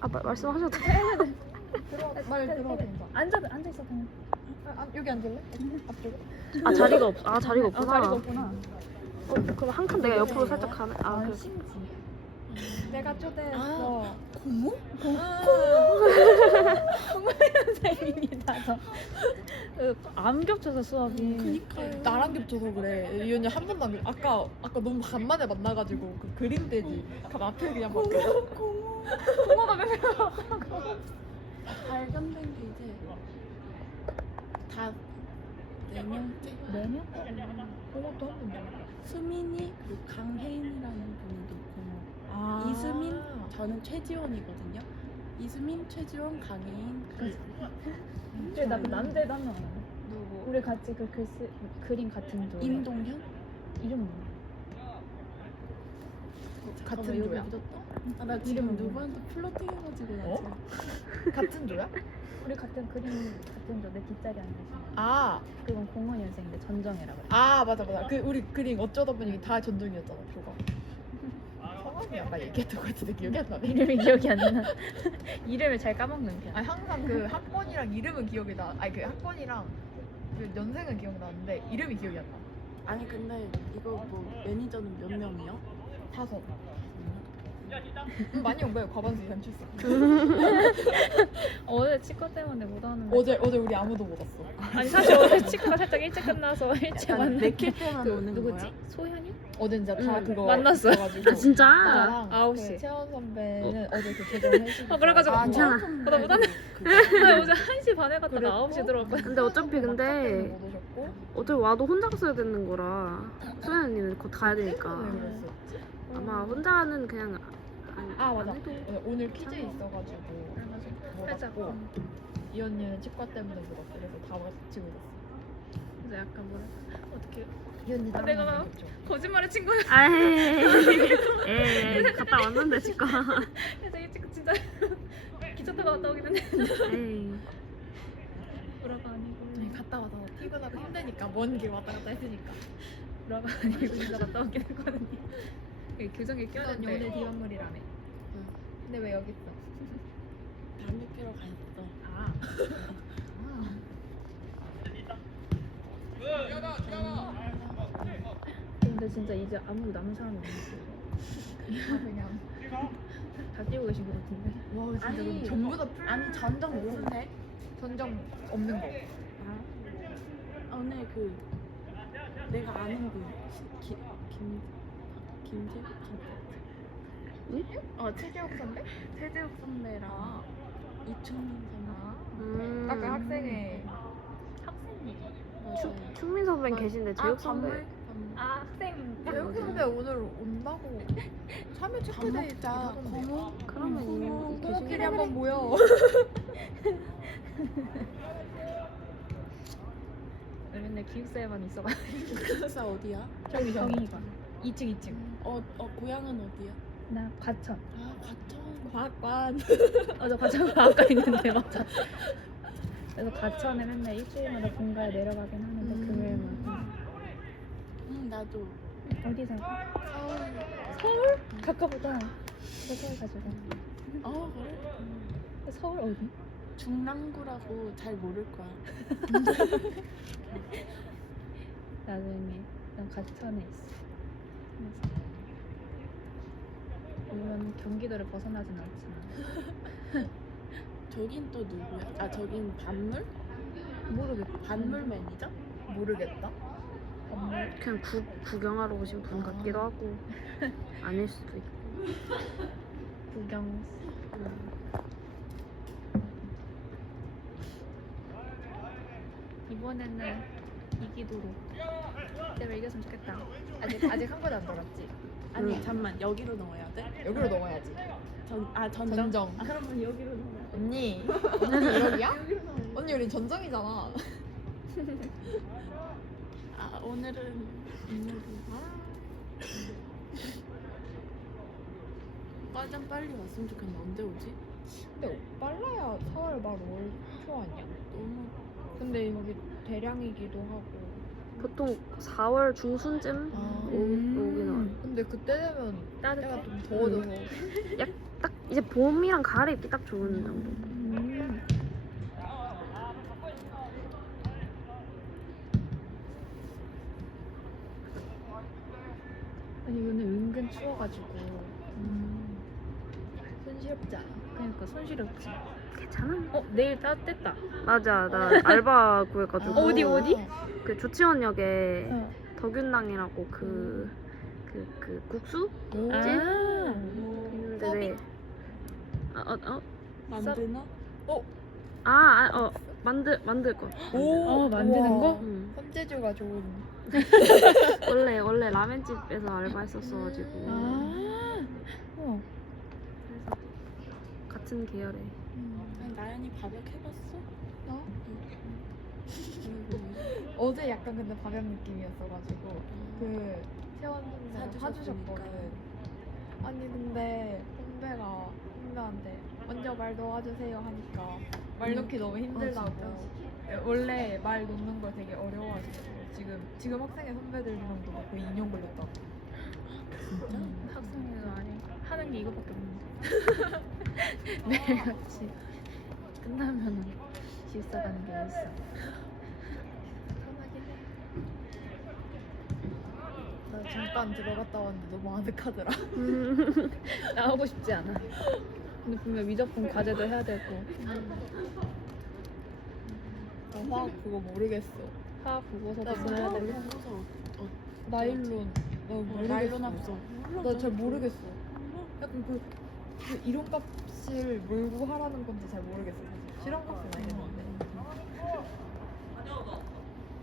말씀하셔도 돼요. 말 들어도 된다. 앉아 있어 그냥. 여기 앉을래? 앞쪽에? 자리가 없구나. 자리가 없구나. 그럼 한 칸 내가 옆으로 살짝 가네. 그래. 내가 초대했어. 고모? 선생님이다 저. 안 겹쳐서 수업이. 그니까요. 나랑 겹쳐서 그래. 이 언니 한 번도 안 겹. 아까 너무 간만에 만나가지고 그 그림대지. 그 앞에 그냥 막. 고모가 맨날. 발견된 게 이제 다 4명째? 4명? 고모도 한 번도. 수민이 그리고 강혜인이라는 분도 고모. 아. 이수민, 저는 최지원이거든요. 이수민, 최지원, 강혜인 그리고 근데 나 남자애도 한 명 알아. 누구? 우리 같이 그 그림 같은 조. 임동현? 이름 뭐야? 같은 잠깐만, 여기 조야? 묻었다? 나 지금 이름 누구한테 플러팅 해가지고 나 어? 지금 같은 조야? 우리 같은 그림 같은 조 내 뒷자리 앉아있어. 아. 그건 05년생인데 전정이라 그래. 아 맞아. 그 우리 그림 어쩌다 보니 다 전종이었잖아. 조가. 성함이 아까 얘기했던 것 같은데 기억이 안 나네. 이름이 기억이 안 나. 이름을 잘 까먹는 편. 아니 항상 그 학번이랑 이름은 기억이 나. 아니 그 학번이랑 그 연생은 기억나는데 이름이 기억이 안 나. 아니 근데 이거 뭐 매니저는 몇 명이요? 5. 많이 온 거예요. 과반수 이상 출석. 어제 치과 때문에 못 왔는데. 어제 우리 아무도 못 왔어. 아니 사실 어제 치과가 살짝 일찍 끝나서 일찍 약간 왔는데. 내킬 때만 오는 누구지? 거야? 소현이? 어제 진짜 다 그거 만났어요. 있어가지고. 진짜? 나랑 9시. 그 채원 선배는 어제 그 개정해주고. 그래가지고 괜찮아. 나 못 왔네. 나 어제 1시 반에 갔다가 그랬고? 9시 들어왔거든. 근데 어차피 근데 못 오셨고. 어차피 와도 혼자 갔어야 되는 거라 소연 언니는 곧 가야 되니까 때문에 그랬었지? 아마 혼자는 그냥 아 맞아. 안 해도 오늘 퀴즈 있어가지고 살짝. 못 왔고 이 언니는 치과 때문에 못 왔어. 그래서 다 마치고 있었어. 그래서 약간 뭐랄까 어떻게 이 언니 나랑 내가 많이 겹쳐. 거짓말을 친 거야. 에이 갔다 왔는데 치과. 그래서 일찍 진짜 기차 타고 갔다 오긴 했는데 에이 브라가 아니고 아니, 갔다 와서 피곤하고 힘드니까 먼 길 왔다 갔다 했으니까. 브라가 아니고 진짜 갔다 오긴 했거든요. 교정에 언니 껴야는데 오늘 디반물이라며. 응. 근데 왜 여기 있어? 담배 피러 갔어. 아. 근데 진짜 이제 아무도 남은 사람이 없어. 그냥. 다 끼고 계신 것 같은데. 와 진짜 아니, 근데 전부 다 풀. 아니 전정 무슨데? 전정 없는 거. 오늘 그 내가 아는 분 김재? 최재욱 선배? 최재욱 선배랑 이충민 선배. 아까 학생회. 맞아요. 충민 선배 계신데 제육 선배 반말? 아 학생. 재욱 선배 오늘 온다고. 3일 축제돼 밥 있다. 먹자. 고모? 그러면 이미 고모끼리 한번 모여. 맨날 기숙사에만 있어가지고. 기숙사 어디야? 저기. 정인이가. 2층. 고향은 어디야? 나 과천. 아 과천. 과학관. 저 과천 아까 있는데 맞아. 그래서 과천에 맨날 일주일마다 본가에 내려가긴 하는데 금요일만. 나도 어디 살아? 서울? 가까보다. 저 서울 가지고. 그래? 서울 어디? 중랑구라고 잘 모를 거야. 나중에 난 과천에 있어. 그래서 물론 경기도를 벗어나진 않지만 저긴 또 누구야? 아 저긴 반물? 모르겠고 반물 매니저? 모르겠다. 그냥 구경하러 오신 분 같기도 하고 아닐 수도 있고. 구경. 이번에는 이기도록 제발 이겼으면 좋겠다. 아직 한 번도 안 돌았지. 아니 잠만 여기로 넣어야 돼? 여기로 넘어야지. 전정? 전정. 그러면 여기로 넣어야 돼. 언니 여기야? 언니 우리 전정이잖아. 오늘은 과장 빨리 왔으면 좋겠는데 언제 오지? 근데 빨라야 4월 말 5월 초 아니야? 너무 근데 여기 대량이기도 하고. 보통 4월 중순쯤 아. 오긴 와. 근데 그때 되면 따뜻해. 때가 좀 더워져서. 딱 이제 봄이랑 가을에 입기 딱 좋은 정도. 아니 오늘 은근 추워가지고 손시렵지 않아? 그러니까 손시렵지. 괜찮아. 내일 따뜻했다. 맞아, 나 알바 구해가지고. 어디? 그 조치원역에 어. 덕윤당이라고 그 국수? 아. 있는데 네. 만드나? 만들 거. 만드는 우와. 거? 응. 손재주가 좋은. 원래 라멘집에서 알바했었어가지고 어. 그래서 같은 계열에. 아니, 나연이 밥역 해봤어? 어? 어제 약간 근데 밥약 느낌이었어가지고 그 세원 선배가 사주셨거든. 아니 근데 선배한테 먼저 말 놓아주세요 하니까 말 놓기 너무 힘들다고. 원래 말 놓는 걸 되게 어려워하시고 지금 학생회 선배들 중에도 거의 2년 걸렸다고. 학생회가 아니 하는 게 이거밖에 없는데. 매일같이 끝나면은 기숙사 가는 게 있어. 편하긴 해. 나 잠깐 들어갔다 왔는데 너무 아득하더라. 나오고 싶지 않아. 근데 분명 미적분 과제도 해야 되고 나 화학 그거 모르겠어. 화학 국어서도 나 써야 몰라. 되고. 나일론 나 모르겠어. 나일론 합성. 나 잘 모르겠어. 약간 그 이론값을 몰고 하라는 건지 잘 모르겠어. 사실. 실험값은 알겠는데.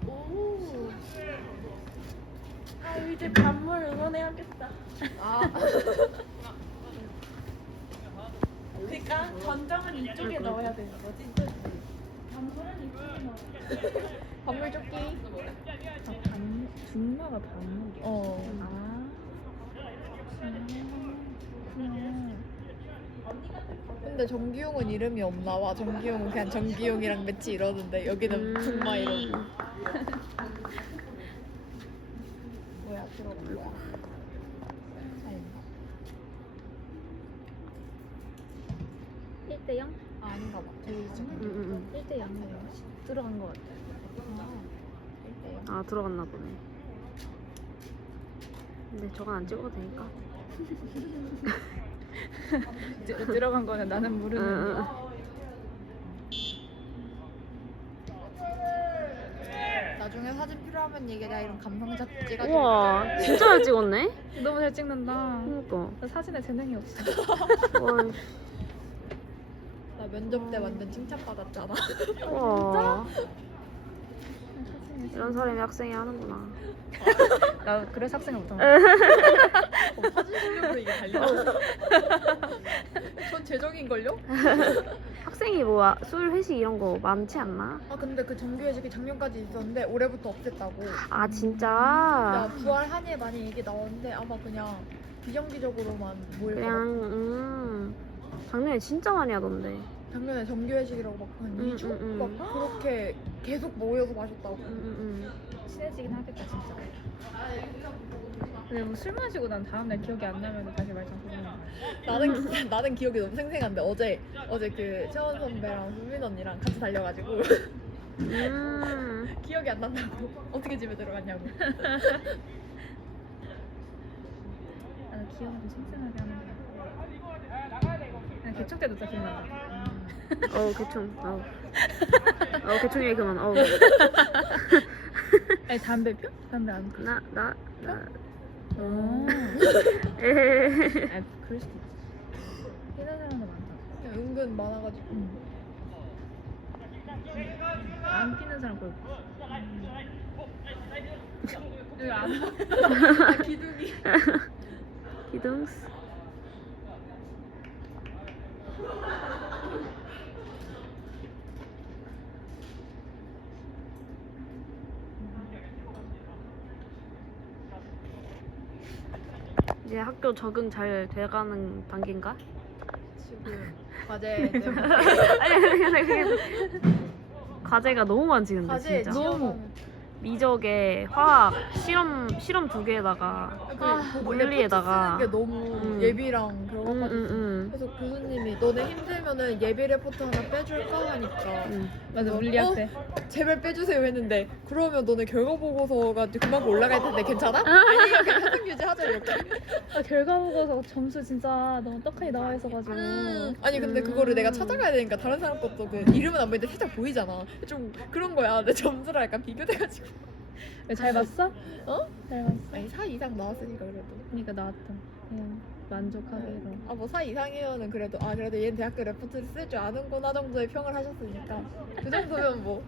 오. 아 이제 반물 응원해야겠다. 아 그러니까 전정은 이쪽에 넣어야 되는 거지. 반물은 이쪽에 넣어. 반물 조끼. 중마가 반물이야. 어. 그렇구나. 근데 정기용은 이름이 없나 봐. 정기용은 그냥 정기용이랑 매치 이러는데 여기는 중마 이러고. 뭐야 들어본 거야? 아닌가? 1대 0? 아 아닌가 봐. 저기 지금 1대 0 들어간 것 같아. 1대0. 아 들어갔나 보네. 근데 저건 안 찍어도 되니까. 들어간 거는 나는 모르는데. 나중에 사진 필요하면 얘기해. 내가 이런 감성샷 찍어줄게. 우와 진짜 잘 찍었네. 너무 잘 찍는다. 그러니까. 나 사진에 재능이 없어. 와, 나 면접 때 완전 칭찬받았잖아. 와 이런 사람이 학생이 하는구나. 나 그래서 학생을 못한 에. 거야. 사진 실력으로 이게 달려. 전 재정인걸요? 학생이 뭐 술 회식 이런 거 많지 않나? 아 근데 그 정규회식이 작년까지 있었는데 올해부터 없앴다고. 아 진짜. 야 부활 한해 많이 얘기 나오는데 아마 그냥 비정기적으로만 모일 것 같아. 그냥 작년에 진짜 많이 하던데. 작년에 정규회식이라고 막 한 2주? 응. 막 그렇게 계속 모여서 마셨다고. 친해지긴 하겠다 진짜. 근데 뭐 술 마시고 난 다음날 기억이 안 나면 다시 말짱 보는 나는 기억이 너무 생생한데 어제 그 채원 선배랑 수민 언니랑 같이 달려가지고 기억이 안 난다고. 어떻게 집에 들어갔냐고. 나는 기억 좀 생생하게 하는 거야. 그냥 개척 때도 다 기억난다. 개총. 개총 얘기 그만. 아니 담배 펴? 담배 안 펴? 나. 에헤헤. 아 그럴 수도 있지. 피는 사람도 많다. 은근 많아가지고. 안 피는 사람 거의. 여기 안 봐. 아, 기둥이. 기둥스. 이제 학교 적응 잘 돼가는 단계인가? 지금 과제 때문에. 아니 과제가 너무 많지 근데 과제 진짜. 너무. 미적에 화학 실험 2개에다가 물리에다가 쓰는 게 너무 예비랑 그런 거 그래서 교수님이 너네 힘들면은 예비 레포트 하나 빼줄까 하니까 맞아 어? 물리학대. 제발 빼주세요 했는데 그러면 너네 결과 보고서가 그만큼 올라갈 텐데 괜찮아? 아니면 그냥 현상 유지하자 이렇게. 아, 결과 보고서 점수 진짜 너무 떡하니 나와 있어가지고. 아니 근데 그거를 내가 찾아가야 되니까 다른 사람 것도 그 이름은 안 보이는데 살짝 보이잖아. 좀 그런 거야. 내 점수랑 약간 비교돼가지고. 잘 봤어? 어? 잘 봤어. 아니 4 이상 나왔으니까 그래도. 그러니까 나왔다. 그냥 만족하기로. 아 뭐 4 이상이면은 그래도 아 그래도 얘는 대학교 레포트를 쓸 줄 아는구나 정도의 평을 하셨으니까 그 정도면 뭐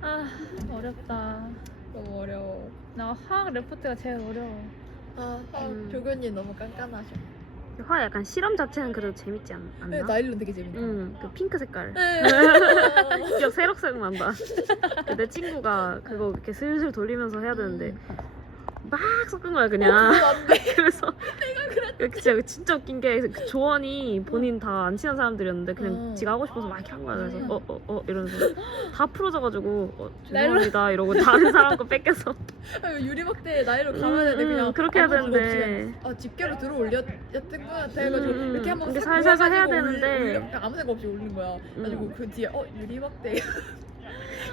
아 어렵다. 너무 어려워. 나 화학 레포트가 제일 어려워. 아 교교님 너무 깐깐하셔. 화 약간 실험 자체는 그래도 재밌지 않나? 네, 나일론 되게 재밌다. 그 핑크 색깔. 네. 기억 새록새록 난다. 내 친구가 그거 이렇게 슬슬 돌리면서 해야 되는데 막 섞은 거야 그냥. 그래서 진짜 웃긴 게 그 조원이 본인 다 안 친한 사람들이었는데 그냥 지가 하고 싶어서 막 이렇게 한 거야. 그래서 이러면서 다 풀어져가지고 죄송합니다 이러고 다른 사람 거 뺏겨서. 유리막대에 나일론 가면 되는데 그냥 그렇게 해야 아무 수가 없이 되는데. 그냥 집게로 들어 올렸던 것 같아 해가지고 이렇게 한번 이게 싹 살살살 해야 모아가지고 되는데. 그냥 아무 생각 없이 올린 거야. 그래가지고 그 뒤에 유리막대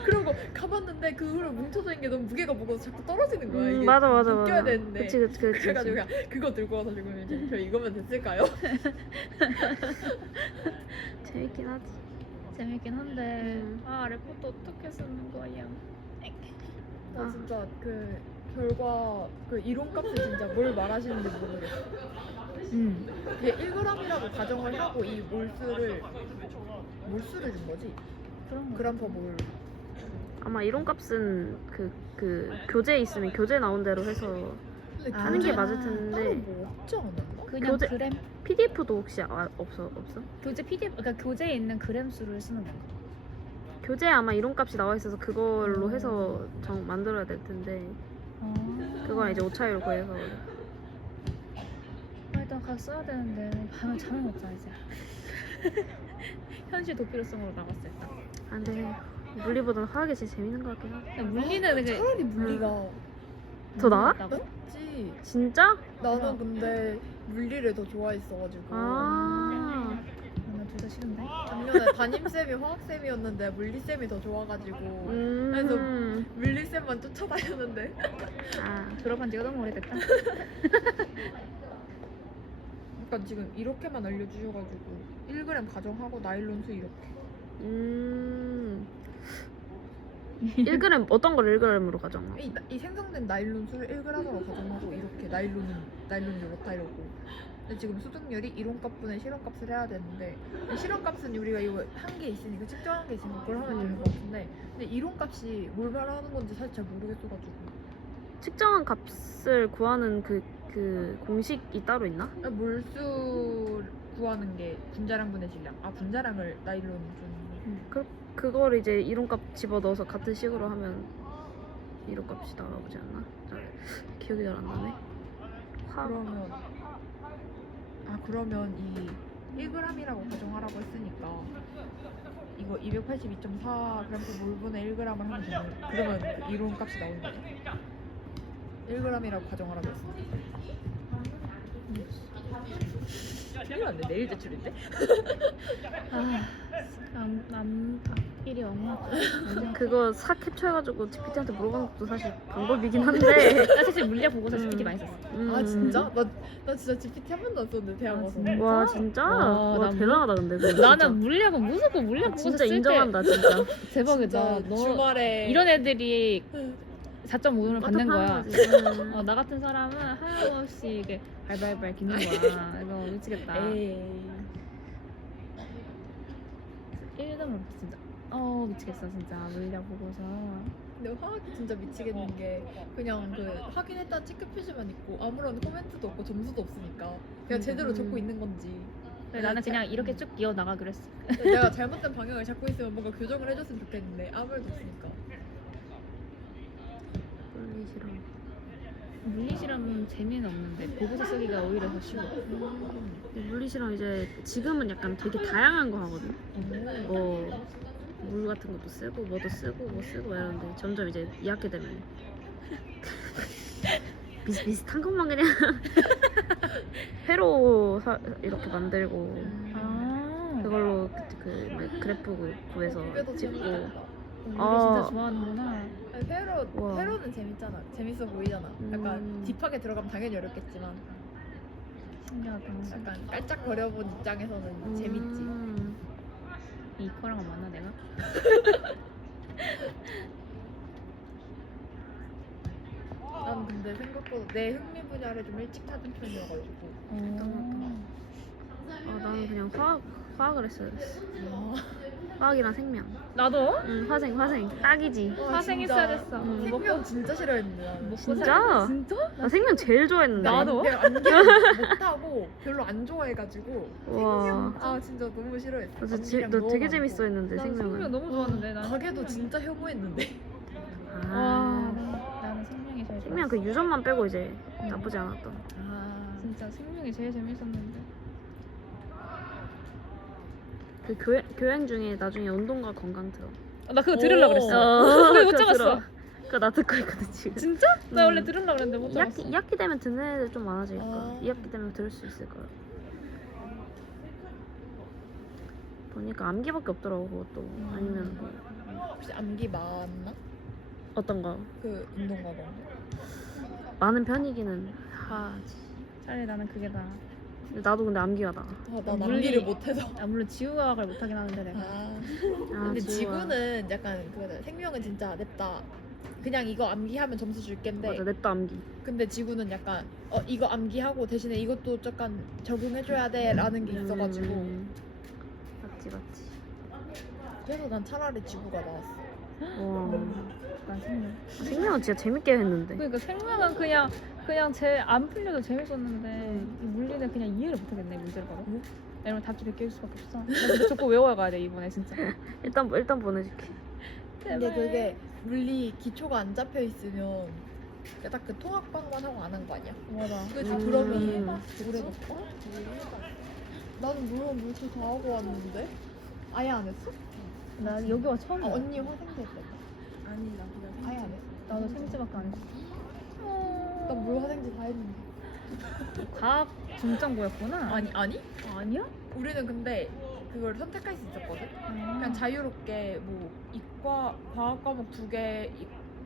그러고 가봤는데 그 후로 뭉쳐져 있는 게 너무 무게가 무거워서 자꾸 떨어지는 거야. 이게 맞아. 묶여야 되는데. 그치. 그래가지고 그냥 그거 들고 와서 지금 이제 저 이거면 됐을까요? 재밌긴 하지. 재밌긴 한데 아 레포트 어떻게 쓰는 거야? 나 진짜 그 결과 그 이론값을 진짜 뭘 말하시는지 모르겠어. 이게 1g이라고 가정을 하고 이 몰수를 준 거지? 그런 거. 그람 퍼 몰. 아마 이론값은 그 교재 있으면 교재 나온 대로 해서 근데 하는 게 교재 맞을 따로 텐데 뭐 없지 않았나? 그냥 교재- 그램 PDF도 혹시 없어? 교재 PDF 그러니까 교재에 있는 그램 수를 쓰는 건가? 교재에 아마 이론값이 나와 있어서 그걸로 해서 만들어야 될 텐데 그걸 이제 오차율 구해서. 일단 가 써야 되는데 밤에 잠을 못 자 이제. 현실 도피로성으로 나갔을 때. 안 돼. 물리보다는 화학이 제일 재밌는 것 같긴 하다. 물리는 되게 차라리 물리가 더 나아? 낫지. 진짜? 나는 근데 물리를 더 좋아했어가지고. 아. 나둘 다 싫은데. 작년에 담임쌤이 화학쌤이었는데 물리쌤이 더 좋아가지고 그래서 물리쌤만 쫓아다녔는데 아. 졸업한 지가 너무 오래됐다. 약간 지금 이렇게만 알려주셔가지고 1g 가정하고 나일론 수 이렇게 1g 어떤 걸 1g으로 가정하? 이 생성된 나일론 수를 1g으로 가정하고 이렇게 나일론이 이렇다 이러고 근데 지금 수득률이 이론값분의 실험값을 해야 되는데 실험값은 우리가 이거 한 개 있으니까 측정한 게 있으니까 그걸 하면 되는 것 같은데 근데 이론값이 뭘 말하는 건지 사실 잘 모르겠어가지고 측정한 값을 구하는 그 공식이 따로 있나? 몰수 구하는 게 분자량분의 질량 분자량을 나일론 주는 그걸 이제 이론값 집어넣어서 같은 식으로 하면 이론값이 나오지 않나? 기억이 잘 안 나네. 그러면 이 1g이라고 가정하라고 했으니까 이거 282.4g/몰분의 1g을 하면 되는 그러면 그 이론 값이 나오는 거죠. 1g이라고 가정하라고 했으니까. 큰일 났네. 내일 제출인데? 일이 없나? 그거 캡처해가지고 GPT한테 물어보는 것도 사실 방법이긴 한데. 나 사실 물리학 보고서 GPT 많이 썼어. 아 진짜? 나 진짜 GPT 한 번도 안 썼는데 대학 와서. 진짜? 와 진짜? 와, 와 난 대단하다 근데 그거 진짜. 나는 물리학은 무조건 물리학 보고서 진짜 쓸 때 인정한다 진짜. 대박이다. 진짜 주말에 이런 애들이 4.5점을 받는 거야. 깜짝하는 거지. 나 같은 사람은 하염없이 이게 발발발 기는 거야. 이거 미치겠다. 에이. 1등으로 진짜. 미치겠어 진짜 물리학 보고서. 근데 화학이 진짜 미치겠는 게 그냥 그 확인했다 체크 표시만 있고 아무런 코멘트도 없고 점수도 없으니까 그냥 제대로 적고 있는 건지 그래서 나는 그냥 이렇게 쭉 이어 나가기로 했어. 내가 잘못된 방향을 잡고 있으면 뭔가 교정을 해줬으면 좋겠는데 아무 말도 없으니까 물리 실험. 물리 실험은 재미는 없는데 보고서 쓰기가 오히려 더 쉬워. 물리 실험 이제 지금은 약간 되게 다양한 거 하거든. 뭐 물 같은 것도 쓰고 뭐도 쓰고 뭐 쓰고 이러는데 점점 이제 2학기 되면 비슷비슷한 것만 그냥 회로 이렇게 만들고 그걸로 그래프 구해서 그래도 찍고 재밌겠다. 우리 아. 진짜 좋아하는구나. 아니, 우와. 회로는 재밌잖아. 재밌어 보이잖아. 약간 딥하게 들어가면 당연히 어렵겠지만 신기하다. 약간 깔짝거려본 입장에서는 재밌지. 이거랑은 맞나 내가? 난 근데 생각보다 내 흥미 분야를 좀 일찍 찾은 편이어가지고. 나는 그냥 화학을 했어야 됐어. 화학이랑 생명. 나도? 응, 화생 딱이지. 화생했어야 됐어. 생명 진짜 싫어했는데 나는. 진짜? 진짜? 나 생명 제일 좋아했는데. 나도? 내가 안기를 못하고 별로 안 좋아해가지고 와. 생명 진짜 너무 싫어했어. 너, 암기랑 너 너무 되게 많고. 재밌어 했는데 난 생명 생명은. 너무 좋아하는데 난. 가게도 진짜 혐오했는데. 나는 생명이 제일 좋아. 생명 그 유전만 빼고 이제 나쁘지 않았던. 진짜 생명이 제일 재밌었는데. 그 교양 중에 나중에 운동과 건강 들어. 나 그거 들으려고 그랬어. 어, 그거 못 그거 잡았어. 들어. 그거 나 듣고 있거든 지금. 진짜? 나 음. 원래 들으려고 그랬는데 못 잡았어. 2학기 되면 듣는 애들 좀 많아질 거야. 아. 2학기 되면 들을 수 있을 거야. 보니까 암기밖에 없더라고 그것도. 아니면 뭐 혹시 암기 많나? 어떤 거 그 운동가가. 많은 편이기는 하지. 차라리 나는 그게 나아. 근데 나도 근데 암기가 나. 난 물리- 암기를 못해서. 물론 지우과학을 못하긴 하는데 내가. 근데 지우야. 지구는 약간 그거잖아. 생명은 진짜 냅다. 그냥 이거 암기하면 점수 줄 겐데. 맞아 냅다 암기. 근데 지구는 약간 이거 암기하고 대신에 이것도 약간 적용해줘야 돼라는 게 있어가지고. 맞지. 그래서 난 차라리 지구가 나왔어. 와. 난 생명. 생명은 진짜 재밌게 했는데. 그러니까 생명은 그냥 제 안 풀려도 재밌었는데 이 물리는 그냥 이해를 못하겠네 문제를 봐도. 이러면 답지 100개일 수밖에 없어. 나 진짜 족보 외워가야 돼 이번에 진짜. 일단 보내줄게. 근데 그게 물리 기초가 안 잡혀 있으면 딱 그 통합방만 하고 안 한 거 아니야? 맞아. 그치? 음. 그러면 오래 갔어? 나는 물론 물질 다 하고 왔는데 아예 안 했어? 나 여기 와 처음. 언니 화생대 했다. 아니 나 그냥 아예 안 했어. 나도 생지밖에 안 했어. 난 물 화생대 다 했는데. 과학 중점고였구나. 아니? 아니야? 우리는 근데 그걸 선택할 수 있었거든. 그냥 자유롭게 뭐 이과 과학 과목 2개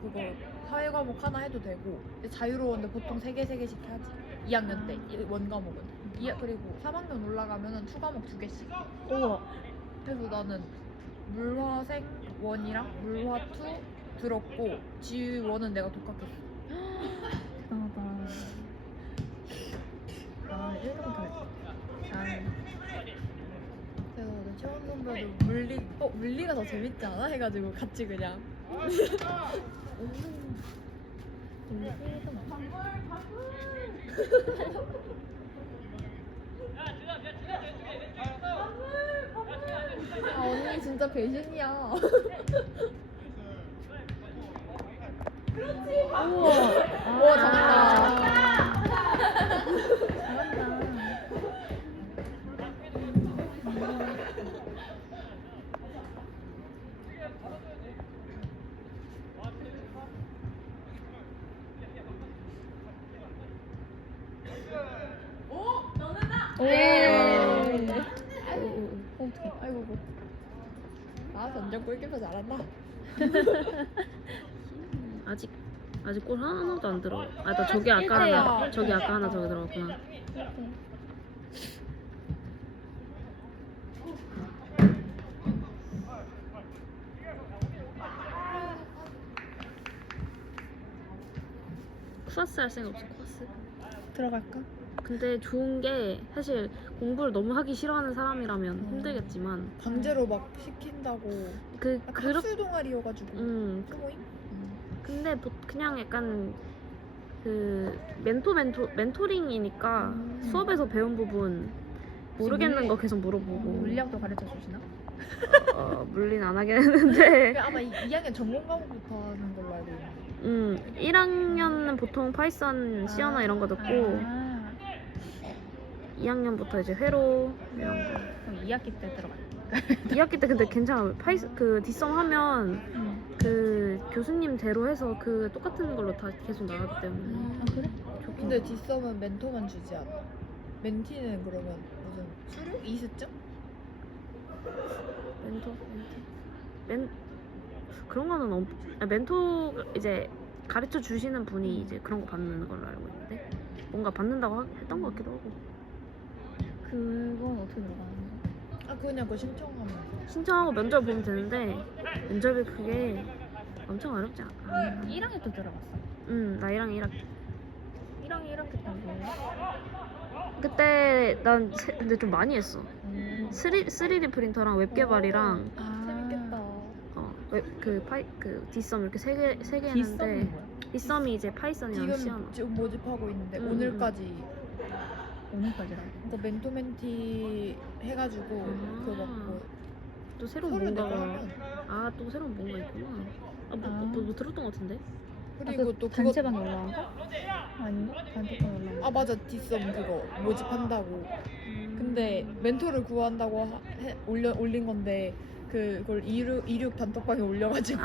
그거 사회 과목 하나 해도 되고 근데 자유로운데 보통 3개씩 하지 2학년 때 원 과목은 그리고 3학년 올라가면은 2 과목 2개씩. 우와. 그래서 나는 물화생 1이랑 물화 2 들었고 지유 1은 내가 독학했어. 대단하다. 아 1도 못하겠어. 그래서 내 채원 선배도 물리가 더 재밌지 않아? 해가지고 같이 그냥 언니 진짜 배신이야. 우와 잘한다. 잘한다. 오. 어떡해. 아이고 뭐. 완전 골키퍼 잘한다. 아직 골 하나도 안 들어. 나 저기 아까 하나 저기 들어갔구나. 쿠아스 할 생각 없어 쿠아스. 들어갈까? 근데 좋은 게 사실 공부를 너무 하기 싫어하는 사람이라면 힘들겠지만 강제로 막 시킨다고. 그렇 학술 동아리여가지고. 소모임? 근데 그냥 약간 그 멘토링이니까 수업에서 배운 부분 모르겠는 거 계속 물어보고 물리학도 가르쳐 주시나? 물리는 안 하긴 했는데 아마 2학년 전공 과목부터 하는 걸로 알고 있는데. 1학년은 보통 파이썬, 시어나 이런 거 듣고 2학년부터 이제 회로 이런 거. 그럼 2학기 때 들어가. 2학기 때 근데 괜찮아. 그 뒷섬 하면 그 교수님대로 해서 그 똑같은 걸로 다 계속 나가기 때문에 아 그래? 좋긴 근데 해. 뒷섬은 멘토만 주지 않아? 멘티는 그러면 무슨 수료? 2스점? 멘 그런 거는 멘토 이제 가르쳐 주시는 분이 이제 그런 거 받는 걸로 알고 있는데 뭔가 받는다고 했던 것 같기도 하고. 그건 어떻게 들어가는 거야? 아 그냥 그거 신청하면 신청하고 면접 보면 되는데 면접이 그게 엄청 어렵지 않아. 1학년 때 들어갔어. 나 1학년 1학기 1학년 1학기 때 뭐야? 그때 난 근데 좀 많이 했어. 3D 프린터랑 웹 개발이랑 재밌겠다. 그 뒷섬 이렇게 세 개 뒷섬은 했는데 뭐야? 뒷섬이 이제 파이썬이랑 시어나. 지금 모집하고 있는데 음, 오늘까지 오늘까지라고? 그 멘토 멘티 해가지고 그거 뭐 또 새로운 서류 내고 뭔가가 하면 또 새로운 뭔가 있구나. 뭐 들었던 것 같은데. 그리고 또 그거 단체방에 올라온 거? 아닌가? 단체방에 올라온 거? 아 맞아 뒷섬 그거 모집한다고. 근데 멘토를 구한다고 올린 건데 그걸 이륙 단톡방에 올려가지고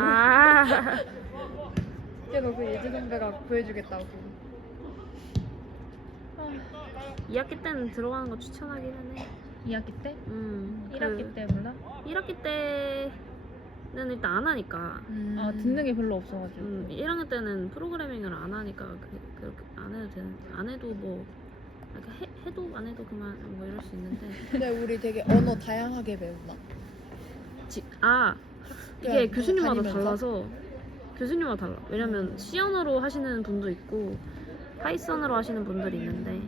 그래서 그 예지 선배가 구해주겠다고. 2학기 때는 들어가는 거 추천하기는 해. 2학기 때? 1학기 그 때 몰라? 1학기 때는 일단 안 하니까. 아 듣는 게 별로 없어가지고 1학년 때는 프로그래밍을 안 하니까 그렇게 안 해도 뭐 그러니까 해도 안 해도 그만 뭐 이럴 수 있는데. 근데 우리 되게 언어 다양하게 배웠나? 이게 그냥 교수님마다 다니면서? 달라서 교수님마다 달라. 왜냐면 C언어로 하시는 분도 있고 파이썬으로 하시는 분들이 있는데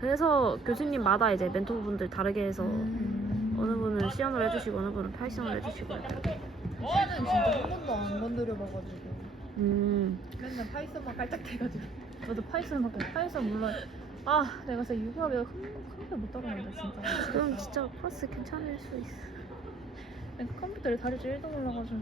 그래서 교수님마다 이제 멘토분들 다르게 해서 어느 분은 C언어로 해주시고 어느 분은 파이썬으로 해주시고 이렇게. C는 진짜 한 번도 안 건드려봐가지고 음 맨날 파이썬만 깔짝대가지고. 저도 파이썬 물론 내가 진짜 유교하기가 컴퓨터 못 따라간다 진짜 그럼 진짜 플러스 괜찮을 수 있어. 그러니까 컴퓨터를 다룰 줄 1도 몰라가지고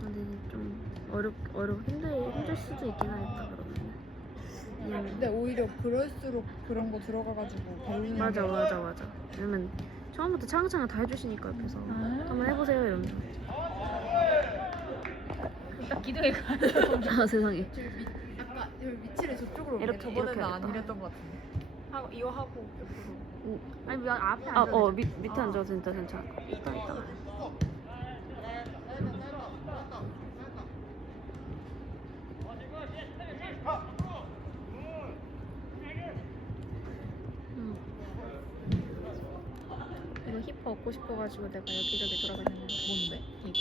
근데 좀 힘들 수도 있긴 하겠다 그러면. 근데 오히려 그럴수록 그런 거 들어가가지고 배우는 맞아. 게 왜냐면 처음부터 차근차근 다 해주시니까 옆에서 한번 해보세요 이러면서. 딱 기둥에 가 아 세상에. 아까 위치를 저쪽으로 이렇게, 저번에는 이렇게 안 하겠다. 이랬던 것 같은데. 이거 하고 옆으로. 아니 왜 앞에 밑에 앉아도 진짜 괜찮아. 이따. 이거 힙합 얻고 싶어가지고 내가 여기저기 돌아다니는 거 뭔데? 이거